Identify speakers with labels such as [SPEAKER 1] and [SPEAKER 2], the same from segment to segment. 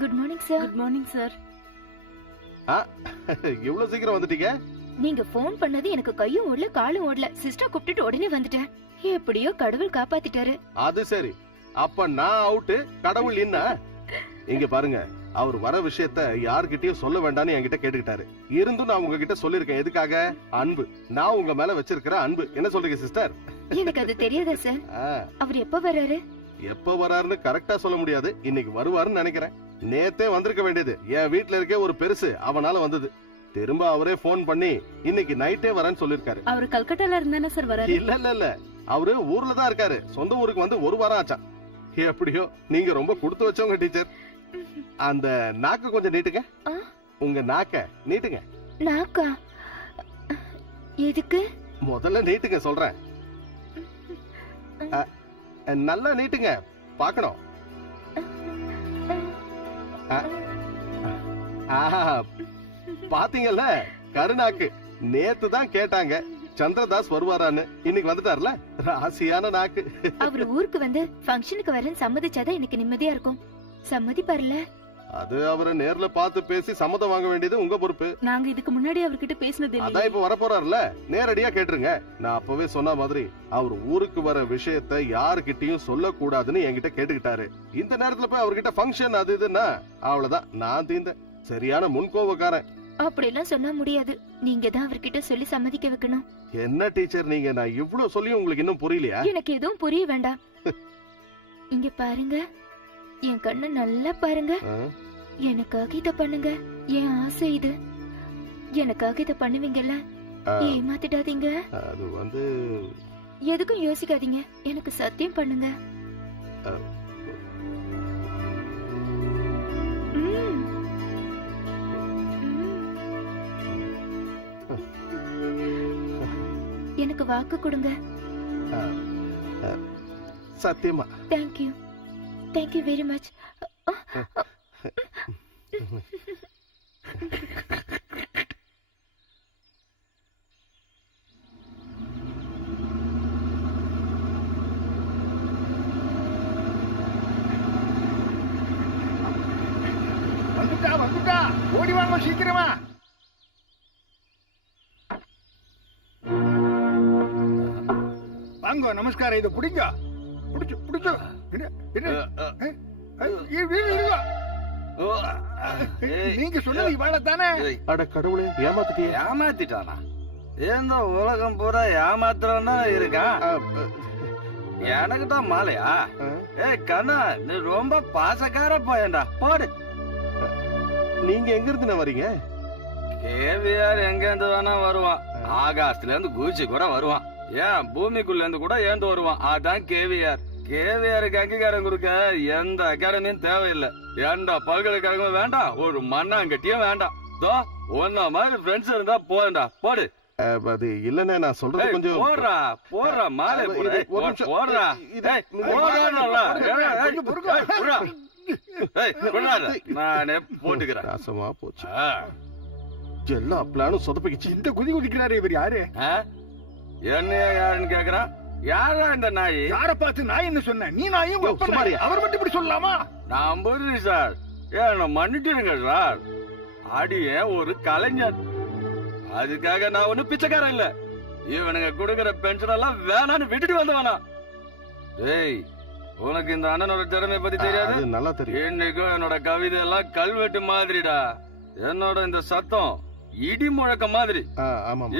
[SPEAKER 1] Good morning sir
[SPEAKER 2] good morning sir
[SPEAKER 3] ஆ, இவ்வளவு சீக்கிரம் வந்துட்டீங்க?
[SPEAKER 1] நீங்க ஃபோன் பண்ணது எனக்கு கையும் ஓடல காலும் ஓடல. சிஸ்டர் கூப்பிட்டுட்டு உடனே வந்துட்டேன். எப்படியோ கடவுள் காப்பாத்திட்டாரு.
[SPEAKER 3] அது சரி. அப்ப நான் அவுட்டு கடவுள் என்ன இங்க பாருங்க அவர் வர விஷயத்த யார்கிட்டயும் சொல்ல வேண்டாம்னு என்கிட்ட கேட்டுக்கிட்டாரு. இருந்தும் நான் உங்ககிட்ட சொல்லிருக்கேன் எதுக்காக? அன்பு. நான் உங்க மேல வச்சிருக்கிற அன்பு. என்ன சொல்றீங்க சிஸ்டர்
[SPEAKER 1] எனக்கு அது தெரியாதா சார் அவர் எப்ப வர்றாரு?
[SPEAKER 3] எப்ப வராருன்னு கரெக்டா சொல்ல முடியாது. இன்னைக்கு வருவாருன்னு நினைக்கிறேன். நேத்தே வந்திருக்க வேண்டியது. என் வீட்ல இருக்கே ஒரு பெருசு அவனால வந்தது. திரும்ப அவரே ஃபோன் பண்ணி இன்னைக்கு நைட்டே வரேன்னு சொல்லிருக்காரு.
[SPEAKER 2] அவர் கல்கட்டால இருந்தானே சார் வராரு?
[SPEAKER 3] இல்ல இல்ல இல்ல. அவரு ஊர்ல தான் இருக்காரு. சொந்த ஊருக்கு வந்து ஒரு வாரம் ஆச்சான் எப்படியோ நீங்க ரொம்ப கொடுத்து வச்சவங்க டீச்சர். அந்த நாக்கு கொஞ்சம் நீட்டுங்க? உங்க நாக்க நீட்டுங்க.
[SPEAKER 1] நாக்கா? எதுக்கு?
[SPEAKER 3] முதல்ல நீட்டுங்க சொல்றேன். நல்லா நீட்டுங்க. பாக்கணும் பாத்தீங்கல்ல? கருநாக்கு நேத்து தான் கேட்டாங்க. சந்திரதாஸ் வருவாரான்னு. இன்னைக்கு வந்துட்டார்ல? ராசியான நாக்கு.
[SPEAKER 1] அவர் ஊருக்கு வந்து ஃபங்க்ஷனுக்கு வரேன்னு சம்மதிச்சாதான் எனக்கு நிம்மதியா இருக்கும். சம்மதிப்பார்ல
[SPEAKER 3] அது அவரை நேர்ல பார்த்து பேசி சம்மதம் வாங்க வேண்டியது உங்க பொறுப்பு.
[SPEAKER 2] நாங்க இதுக்கு முன்னாடி அவர்கிட்ட பேசினது
[SPEAKER 3] அதான் இப்ப வரப்போறாருல நேரடியா கேட்டுருங்க. நான் அப்பவே சொன்ன மாதிரி அவர் ஊருக்கு வர விஷயத்த யாருகிட்டயும் சொல்லக்கூடாதுன்னு என்கிட்ட கேட்டுக்கிட்டாரு. இந்த நேரத்துல போய் அவர்கிட்ட ஃபங்க்ஷன் அது இதுன்னா அவ்வளவுதான். நான் தீந்தேன். சரியான முன்கோபக்காரன்.
[SPEAKER 1] அப்படியெல்லாம் சொன்னா முடியாது. நீங்க தான் அவர்கிட்ட சொல்லி சம்மதிக்க வைக்கணும்.
[SPEAKER 3] என்ன டீச்சர் நீங்க? நான் இவ்ளோ சொல்லியும் உங்களுக்கு இன்னும் புரியலையா?
[SPEAKER 1] எனக்கு எதுவும் புரிய வேண்டாம். இங்க பாருங்க. என் கண்ணு நல்லா பாருங்க? எனக்காக இத பண்ணுங்க. என் ஆசை இது. எனக்காக இத பண்ணுவீங்கல்ல. ஏமாத்திடாதீங்க.
[SPEAKER 3] அது வந்து
[SPEAKER 1] எதுக்கும் யோசிக்காதீங்க. எனக்கு சத்தியம் பண்ணுங்க. எனக்கு வாக்கு கொடுங்க.
[SPEAKER 3] சத்தியமா.
[SPEAKER 1] தேங்க்யூ தேங்க்யூ வெரி மச்
[SPEAKER 4] வந்துட்டா வந்துட்டா. ஓடி வாங்க சீக்கிரமா. வாங்க நமஸ்காரம் இதை பிடிங்க பிடிச்சு பிடிச்சு. என்ன. நீங்க சொன்னது இவாள தானே
[SPEAKER 3] அட கடவுளே ஏமாத்திட்டியே.
[SPEAKER 5] ஏமாத்திட்டானா? இந்த உலகம் பூரா ஏமாத்துறவனா இருக்கான் எனக்கு தான் மாலையா? ஏய் கண்ணா நீ ரொம்ப பாசக்கார பையன்டா. போடு.
[SPEAKER 3] நீங்க எங்க இருந்து வரீங்க?
[SPEAKER 5] கேவிஆர் எங்க இருந்து வேணா வருவான். ஆகாசத்துல இருந்து குதிச்சு கூட வருவான். ஏன் பூமிக்குள்ள இருந்து கூட ஏந்து வருவான். அதான் கேவிஆர். கேவிஆருக்கு அங்கீகாரம் கொடுக்க? எந்த அகாடமியும் தேவையில்லை. எந்த பல்கலைக்கழகமும் வேண்டாம் ஒரு மண்ணாங்கட்டியும் வேண்டாம். தோ உன்ன மாதிரி ஃப்ரெண்ட்ஸ் இருந்தா போடா. போடு
[SPEAKER 3] அது இல்லண்ணே நான் சொல்றது கொஞ்சம்
[SPEAKER 5] போடுறா போடுறா மாலை. போடுறா. விட்றாத. நானே போட்டுக்கிறேன்.
[SPEAKER 3] நாசமா போச்சு. எல்லா பிளானும் சொதப்பிக்கிச்சு.
[SPEAKER 4] இந்த குதி குதிக்கிறாரு இவர் யாரு?
[SPEAKER 5] என்னைய யாருன்னு கேக்குறான்? யாரா இந்த நாய்?
[SPEAKER 4] யார பார்த்து நான் என்ன சொன்னேன் நீ நாயும் நாய்.
[SPEAKER 3] சுமாரியா?
[SPEAKER 4] அவர் மட்டும் இப்படி சொல்லலாமா?
[SPEAKER 5] நான் புரியுது சார். ஏன் மன்னிட்டுருங்க சார். அடியே ஒரு கலைஞர் அதுக்காக நான் ஒண்ணு பிச்சைக்காரன் இல்ல. இவனுங்க கொடுக்கிற பென்ஷன் எல்லாம் வேணான்னு விட்டுட்டு வந்தவனா. டேய் உனக்கு இந்த அண்ணனோட திறமை பத்தி தெரியாது?
[SPEAKER 3] நல்லா தெரியும்.
[SPEAKER 5] இன்னைக்கும் என்னோட கவிதை எல்லாம் கல்வெட்டு மாதிரிடா. என்னோட இந்த சத்தம் இடி முழக்க மாதிரி.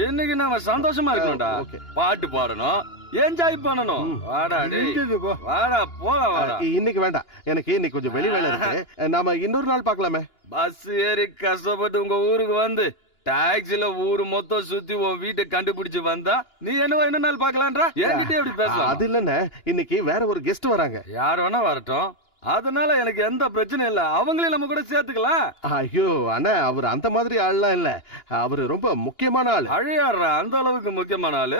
[SPEAKER 5] இன்னைக்கு நாம சந்தோஷமா இருக்கணும்டா. பாட்டு பாடணும். என்ஜாய் பண்ணணும். வாடா டேய்.
[SPEAKER 4] முடிஞ்சது போ.
[SPEAKER 5] வாடா வாடா.
[SPEAKER 3] இன்னைக்கு வேண்டாம். எனக்கு இன்னைக்கு கொஞ்சம் வெளி வேலை இருக்கு. நாம இன்னொரு நாள் பார்க்கலாமே.
[SPEAKER 5] பஸ் ஏறி கஷ்டப்பட்டு உங்க ஊருக்கு வந்து டாக்ஸில ஊரு மொத்தம் சுத்தி உன் வீட்டை கண்டுபிடிச்சு வந்தா நீ என்ன என்ன நாள் பாக்கலான்றா என்கிட்ட எப்படி
[SPEAKER 3] அது
[SPEAKER 5] பேசலாம்.
[SPEAKER 3] இல்லண்ணே. இன்னைக்கு வேற ஒரு கெஸ்ட் வராங்க.
[SPEAKER 5] யார் வேணா வரட்டும். அதனால எனக்கு எந்த பிரச்சனையும் இல்ல. அவங்களையும் நம்ம கூட சேர்த்துக்கலாம்.
[SPEAKER 3] ஐயோ அண்ணா அவர் அந்த மாதிரி ஆள்லாம் இல்ல. அவரு ரொம்ப முக்கியமான ஆள்.
[SPEAKER 5] அழியாடுறா அந்த அளவுக்கு முக்கியமான ஆளு.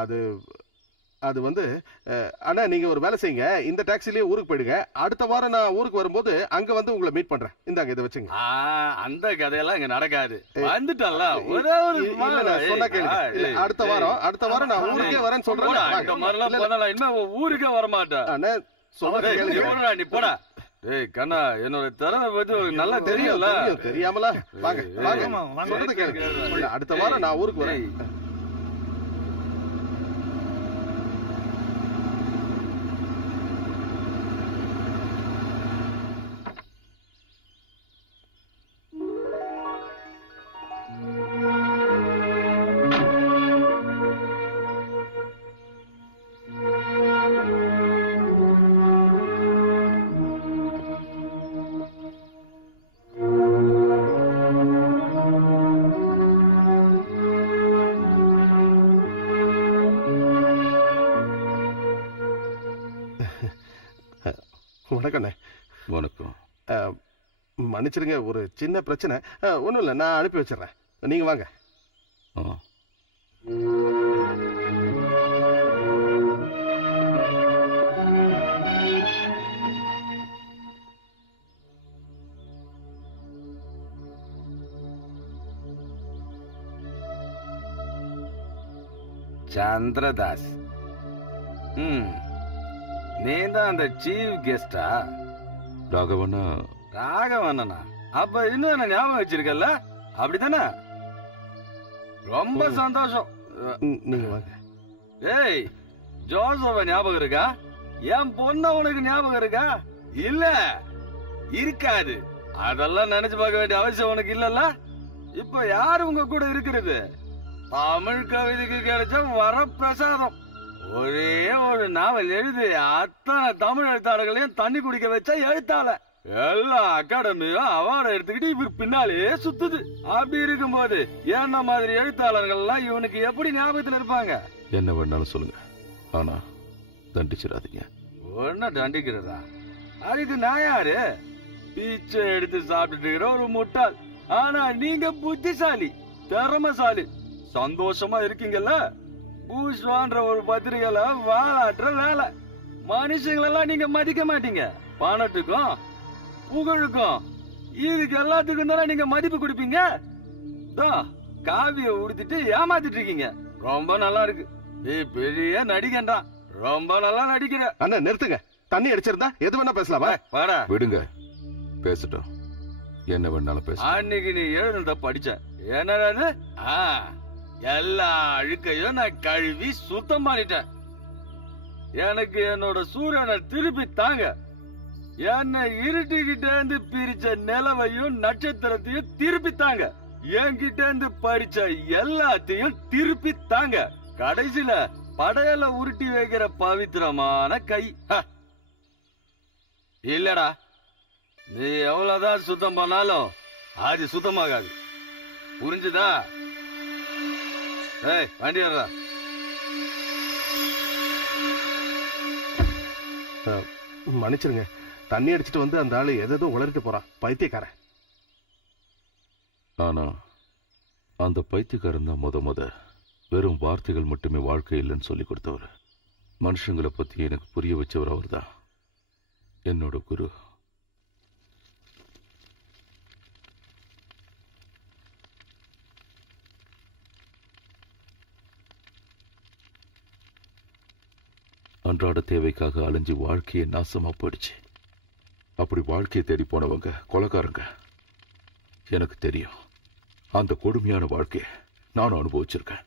[SPEAKER 3] அது அது வந்து அண்ணா நீங்க ஒரு வேலை செய்யுங்க. இந்த டாக்ஸிலேயே ஊருக்கு போயிடுங்க. அடுத்த வாரம் நான் ஊருக்கு வரும்போது அங்க வந்து உங்களை மீட் பண்றேன். இந்தாங்க இதை வச்சுங்க.
[SPEAKER 5] அந்த கதையெல்லாம் இங்க நடக்காது.
[SPEAKER 3] ஏய்,
[SPEAKER 5] வந்துட்டல்ல ஒரே ஒரு
[SPEAKER 3] சொன்னா. இல்ல, அடுத்த வாரம் அடுத்த வாரம் நான் ஊருக்கே வரேன்னு சொல்றேன்
[SPEAKER 5] உன் ஊருக்கே வர மாட்டேன்
[SPEAKER 3] அண்ணா சொன்னா
[SPEAKER 5] ஏய், நீ போடா, டேய் கண்ணா என்னோட திறமை பத்தி உனக்கு நல்லா தெரியும்ல.
[SPEAKER 3] தெரியும், தெரியாமலா? வாங்க
[SPEAKER 5] ஏய்,
[SPEAKER 3] வாங்க.
[SPEAKER 4] ஆமா, வாங்க.
[SPEAKER 3] சொல்றத கேளுங்க. அடுத்த வாரம் நான் ஊருக்கு வரேன். வணக்கண்ணே.
[SPEAKER 5] வணக்கம்.
[SPEAKER 3] அஹ், மன்னிச்சிடுங்க ஒரு சின்ன பிரச்சனை. ஒண்ணும் இல்ல நான் அனுப்பி வச்சிடுறேன். நீங்க வாங்க.
[SPEAKER 5] ஆ. சந்திரதாஸ். ம். நீ தான் அந்த சீஃப் கெஸ்டா
[SPEAKER 6] ராகவனா
[SPEAKER 5] ராகவண்ணனா? அப்ப இன்னும் என்ன ஞாபகம் வச்சிருக்கல அப்படித்தானே? ரொம்ப. சந்தோஷம்.
[SPEAKER 3] ம், நீங்க வாங்க.
[SPEAKER 5] ஏய் ஜோசப்ப ஞாபகம் இருக்கா? என் பொண்ண உனக்கு ஞாபகம் இருக்கா? இல்ல. இருக்காது. அதெல்லாம் நினைச்சு பார்க்க வேண்டிய அவசியம் உனக்கு இல்லல்ல? இப்ப யாரு உங்க கூட இருக்கிறது? தமிழ் கவிதைக்கு கிடைச்ச வரப்பிரசாதம். ஒரே ஒரு நாவல் எழுதி அத்தனை தமிழ் எழுத்தாளர்களையும் தண்ணி குடிக்க வச்ச எழுத்தாள. எல்லா அகாடமியும் அவார்டு எடுத்துக்கிட்டு இவர் பின்னாலேயே சுத்துது. அப்படி இருக்கும்போது என்ன மாதிரி எழுத்தாளர்கள் எல்லாம் இவனுக்கு எப்படி ஞாபகத்துல இருப்பாங்க?
[SPEAKER 6] என்ன வேணாலும் சொல்லுங்க. ஆனா தண்டிச்சிடாதீங்க.
[SPEAKER 5] ஒன்ன தண்டிக்கிறதா? அதுக்கு நான் யாரு? பீச்சை எடுத்து சாப்பிட்டுட்டு இருக்கிற ஒரு முட்டாள். ஆனா நீங்க புத்திசாலி திறமசாலி சந்தோஷமா இருக்கீங்கல்ல? பூஷ்வான்ற ஒரு பத்திரிகையில வாழாற்ற வேலை. மனுஷங்களெல்லாம் நீங்க மதிக்க மாட்டீங்க. பணத்துக்கும் புகழுக்கும் இதுக்கு எல்லாத்துக்கும் தானே நீங்க மதிப்பு கொடுப்பீங்க? காவிய உடுத்திட்டு ஏமாத்திட்டு இருக்கீங்க. ரொம்ப நல்லா இருக்கு. நீ பெரிய நடிகன்டா ரொம்ப நல்லா நடிக்கிற.
[SPEAKER 3] அண்ணா நிறுத்துங்க. தண்ணி அடிச்சிருந்தா எது வேணா பேசலாமா?
[SPEAKER 5] வாடா.
[SPEAKER 6] விடுங்க. பேசட்டும். என்ன வேணாலும் பேச
[SPEAKER 5] அன்னைக்கு நீ எழுதுனத படிச்ச. என்னடாது ஆ, எல்லா அழுக்கையும் நான் கழுவி சுத்தம் பண்ணிட்டேன். எனக்கு என்னோட சூரியனை திருப்பி தாங்க. என்னை இருட்டிக்கிட்டே இருந்து பிரிச்ச நிலவையும் நட்சத்திரத்தையும் திருப்பி தாங்க. என்கிட்ட இருந்து பறிச்ச எல்லாத்தையும் திருப்பி தாங்க. கடைசியில படையல உருட்டி வைக்கிற பவித்திரமான கை. இல்லடா. நீ எவ்வளவுதான் சுத்தம் பண்ணாலும் அது சுத்தமாகாது. புரிஞ்சுதா? ஏய் வண்டி ஏறுடா.
[SPEAKER 3] மன்னிச்சிருங்க. தண்ணி அடிச்சிட்டு வந்து அந்த ஆளு எதோ உளறிட்டு போறான். பைத்தியக்காரன்.
[SPEAKER 6] ஆனா அந்த பைத்தியக்காரன் தான் முத முத வெறும் வார்த்தைகள் மட்டுமே வாழ்க்கை இல்லைன்னு சொல்லி கொடுத்தவர். மனுஷங்களை பத்தி எனக்கு புரிய வச்சவர் அவர்தான். என்னோட குரு. அன்றாட தேவைக்காக அலைஞ்சு வாழ்க்கையை நாசமா போயிடுச்சு. அப்படி வாழ்க்கையை தேடி போனவங்க கொலக்காரங்க எனக்கு தெரியும். அந்த கொடுமையான வாழ்க்கையை நானும் அனுபவிச்சிருக்கேன்.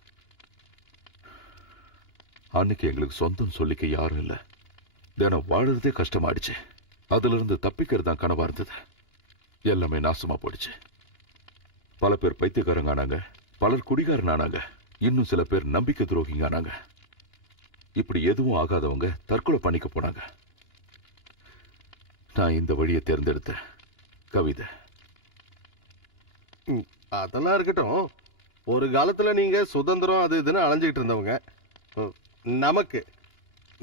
[SPEAKER 6] அன்னைக்கு எங்களுக்கு சொந்தம் சொல்லிக்க யாரும் இல்லை. தினம் வாழறதே கஷ்டமாயிடுச்சு. அதுல இருந்து தப்பிக்கிறது தான் கனவா இருந்தது. எல்லாமே நாசமா போயிடுச்சு. பல பேர் பைத்தியக்காரங்க ஆனாங்க. பலர் குடிகாரன் ஆனாங்க. இன்னும் சில பேர் நம்பிக்கை துரோகிங்க ஆனாங்க. இப்படி எதுவும் ஆகாதவங்க தற்கொலை பண்ணிக்க போனாங்க. நான் இந்த வழியை தேர்ந்தெடுத்தேன் கவிதை.
[SPEAKER 3] அதெல்லாம் இருக்கட்டும். ஒரு காலத்துல நீங்க சுதந்திரம் அது இதுன்னு அலைஞ்சிட்டு இருந்தவங்க. நமக்கு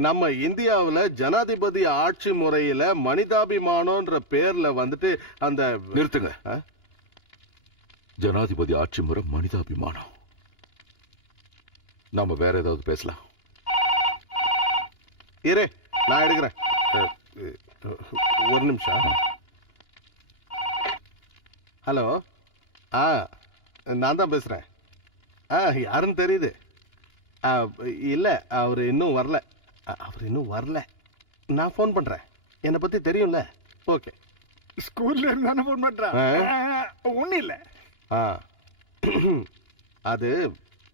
[SPEAKER 3] நம்ம இந்தியாவுல ஜனாதிபதி ஆட்சி முறையில மனிதாபிமானம்ன்ற பேர்ல வந்துட்டு அந்த
[SPEAKER 6] நிறுத்துங்க? ஜனாதிபதி ஆட்சி முறை மனிதாபிமானம். நாம வேற ஏதாவது பேசலாம்.
[SPEAKER 3] இரு நான் எடுக்கிறேன். ஒரு நிமிஷம். ஹலோ ஆ நான் தான் பேசுறேன். ஆ யாருன்னு தெரியுது? இல்ல அவர் இன்னும் வரல. அவர் இன்னும் வரல. நான் ஃபோன் பண்றேன். என்னை பத்தி தெரியும்ல? ஓகே
[SPEAKER 4] ஸ்கூல்ல இருந்தானே போன் பண்றான்?
[SPEAKER 3] ஆ.
[SPEAKER 4] ஒன்னும் இல்ல.
[SPEAKER 3] ஆ. அது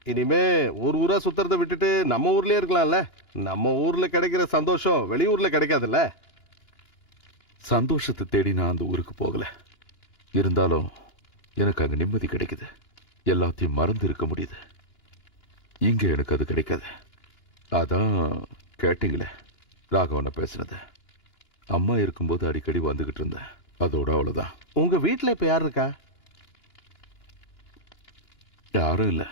[SPEAKER 3] இனிமே ஒரு ஊரா சுத்துறத விட்டுட்டு நம்ம ஊர்லயே இருக்கலாம்ல. நம்ம ஊர்ல கிடைக்கிற சந்தோஷம் வெளியூர்ல கிடைக்காதுல்ல.
[SPEAKER 6] சந்தோஷத்தை தேடி நான் அந்த ஊருக்கு போகல. இருந்தாலும் எனக்கு அங்க நிம்மதி கிடைக்குது. எல்லாத்தையும் மறந்து இருக்க முடியுது. இங்க எனக்கு அது கிடைக்காது. அதான் கேட்டீங்களே ராகவனை பேசுனது அம்மா இருக்கும்போது அடிக்கடி வந்துகிட்டு இருந்தேன். அதோட அவ்வளவுதான்.
[SPEAKER 3] உங்க வீட்ல இப்ப யார் இருக்கா?
[SPEAKER 6] யாரும் இல்ல.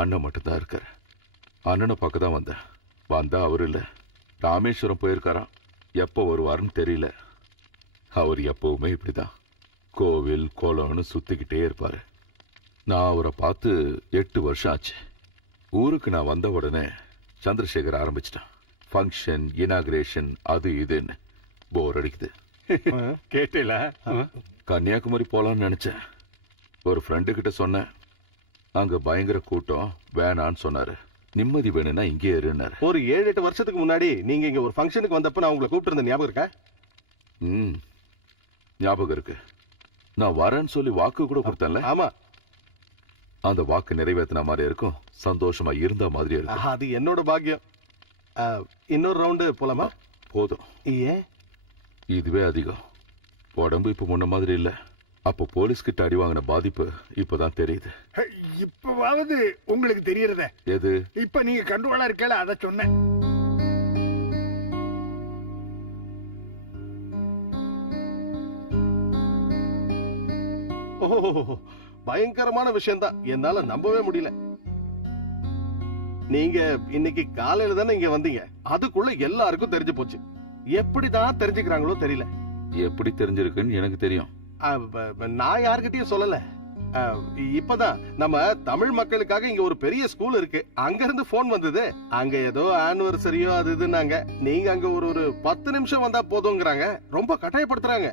[SPEAKER 6] அண்ணன் மட்டும்தான் இருக்காரு. அண்ணனை பார்க்க தான் வந்தேன். வந்தா அவர் இல்ல. ராமேஸ்வரம் போயிருக்காராம். எப்போ வருவாருன்னு தெரியல. அவர் எப்பவுமே இப்படிதான். கோவில் குளம்னு சுத்திக்கிட்டே இருப்பாரு. நான் அவரை பார்த்து எட்டு வருஷம் ஆச்சு. ஊருக்கு நான் வந்த உடனே சந்திரசேகர் ஆரம்பிச்சிட்டான். ஃபங்க்ஷன் இனாகிரேஷன் அது இதுன்னு. போர் அடிக்குது.
[SPEAKER 4] கேட்டல.
[SPEAKER 6] கன்னியாகுமரி போலாம்னு நினைச்சேன். ஒரு ஃப்ரெண்டு கிட்ட சொன்னேன். அங்க பயங்கர கூட்டம். வேணான்னு சொன்னாரு. நிம்மதி வேணும்னா இங்கே இருன்னாரு
[SPEAKER 3] ஒரு ஏழு எட்டு வருஷத்துக்கு முன்னாடி நீங்க இங்க ஒரு ஃபங்க்ஷனுக்கு வந்தப்ப நான் உங்களை கூப்பிட்டு இருந்த ஞாபகம் இருக்கா?
[SPEAKER 6] ம். ஞாபகம் இருக்கு. நான் வரேன்னு சொல்லி வாக்கு கூட கொடுத்தேன்ல.
[SPEAKER 3] ஆமா.
[SPEAKER 6] அந்த வாக்கு நிறைவேத்தின மாதிரி இருக்கும். சந்தோஷமா இருந்த மாதிரி இருக்கும்.
[SPEAKER 3] அது என்னோட பாக்கியம். இன்னொரு ரவுண்டு போலாமா?
[SPEAKER 6] போதும்.
[SPEAKER 3] ஏன்?
[SPEAKER 6] இதுவே அதிகம். உடம்பு இப்ப முன்ன மாதிரி இல்ல. அப்போ போலீஸ் கிட்ட அடி வாங்கின பாதிப்பு இப்பதான் தெரியுது.
[SPEAKER 4] இப்பவாவது உங்களுக்கு தெரியறத.
[SPEAKER 6] எது?
[SPEAKER 4] இப்ப நீங்க கண்ட்ரோலா இருக்கல அத சொன்னேன்.
[SPEAKER 3] பயங்கரமான விஷயம்தான். என்னால நம்பவே முடியல. நீங்க இன்னைக்கு காலையில தானே இங்க வந்தீங்க? அதுக்குள்ள எல்லாருக்கும் தெரிஞ்சு போச்சு. எப்படிதான் தெரிஞ்சுக்கிறாங்களோ தெரியல.
[SPEAKER 6] எப்படி தெரிஞ்சிருக்குன்னு எனக்கு தெரியும்.
[SPEAKER 3] நான் யார்கிட்டயும் சொல்லல. இப்பதான் நம்ம தமிழ் மக்களுக்காக இங்க ஒரு பெரிய ஸ்கூல் இருக்கு. அங்க இருந்து போன் வந்தது. அங்க ஏதோ ஆனிவர்சரியோ அது இதுன்னாங்க. நீங்க அங்க ஒரு ஒரு பத்து நிமிஷம் வந்தா போதுங்கிறாங்க. ரொம்ப கட்டாயப்படுத்துறாங்க.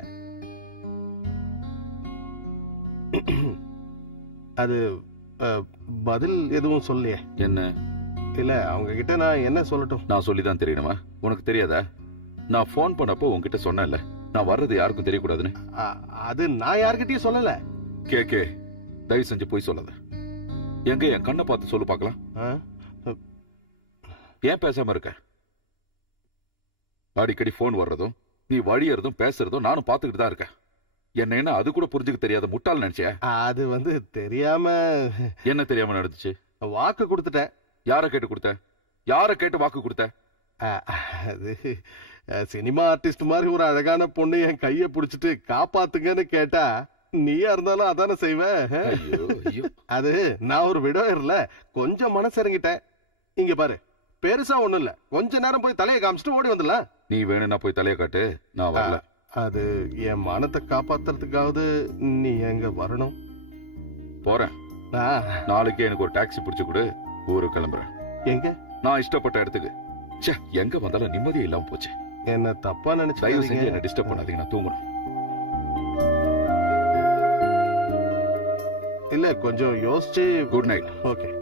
[SPEAKER 3] அது பதில் எதுவும் சொல்லலையே.
[SPEAKER 6] என்ன?
[SPEAKER 3] இல்ல அவங்க கிட்ட நான் என்ன சொல்லட்டும்?
[SPEAKER 6] நான் சொல்லிதான் தெரியணுமா? உனக்கு தெரியாதா? நான் ஃபோன் பண்ணப்போ உன்கிட்ட சொன்னேன்ல. நான் வர்றது யாருக்கும் தெரியக்கூடாதுன்னு.
[SPEAKER 3] அது நான் யார்கிட்டயும் சொல்லல.
[SPEAKER 6] கே கே தயவு செஞ்சு போய் சொல்லாத. எங்க என் கண்ணை பார்த்து சொல்லு பார்க்கலாம்? ஏன் பேசாம இருக்க? அடிக்கடி ஃபோன் வர்றதும் நீ வழியறதும் பேசுறதும் நானும் பார்த்துக்கிட்டு தான் இருக்கேன். என்ன என்ன அது கூட புரிஞ்சுக்க தெரியாத முட்டாள் நினைச்சியா?
[SPEAKER 3] அது வந்து தெரியாம
[SPEAKER 6] என்ன தெரியாம நடந்துச்சு?
[SPEAKER 3] வாக்கு கொடுத்துட்டேன்.
[SPEAKER 6] யார கேட்டு கொடுத்த? யார கேட்டு வாக்கு கொடுத்த?
[SPEAKER 3] அது சினிமா ஆர்டிஸ்ட் மாதிரி ஒரு அழகான பொண்ணு என் கைய புடிச்சிட்டு காப்பாத்துங்கன்னு கேட்டா நீயா இருந்தாலும் அதானே செய்வ?
[SPEAKER 6] ஐயோ ஐயோ.
[SPEAKER 3] அது நான் ஒரு விடோயர்ல கொஞ்சம் மனசிறங்கிட்டேன். இங்க பாரு பெருசா ஒண்ணும் இல்ல. கொஞ்ச நேரம் போய் தலையை காமிச்சிட்டு ஓடி வந்துடலாம்.
[SPEAKER 6] நீ வேணும்னா போய் தலைய காட்டு நான் வரல.
[SPEAKER 3] அது என் மானத்தை காப்பாத்துறதுக்காவது நீ எங்க வரணும்?
[SPEAKER 6] போறேன். நாளைக்கு எனக்கு ஒரு டாக்ஸி பிடிச்சு கொடு ஊருக்கு கிளம்புறேன்.
[SPEAKER 3] எங்க?
[SPEAKER 6] நான் இஷ்டப்பட்ட இடத்துக்கு. எங்க வந்தாலும் நிம்மதியே இல்லாம போச்சு.
[SPEAKER 3] என்ன தப்பா
[SPEAKER 6] தயவு செஞ்சு
[SPEAKER 3] நினைச்சு
[SPEAKER 6] என்ன டிஸ்டர்ப் பண்ணாதீங்க நான் தூங்கணும்.
[SPEAKER 3] இல்ல கொஞ்சம் யோசிச்சு
[SPEAKER 6] குட் நைட்
[SPEAKER 3] ஓகே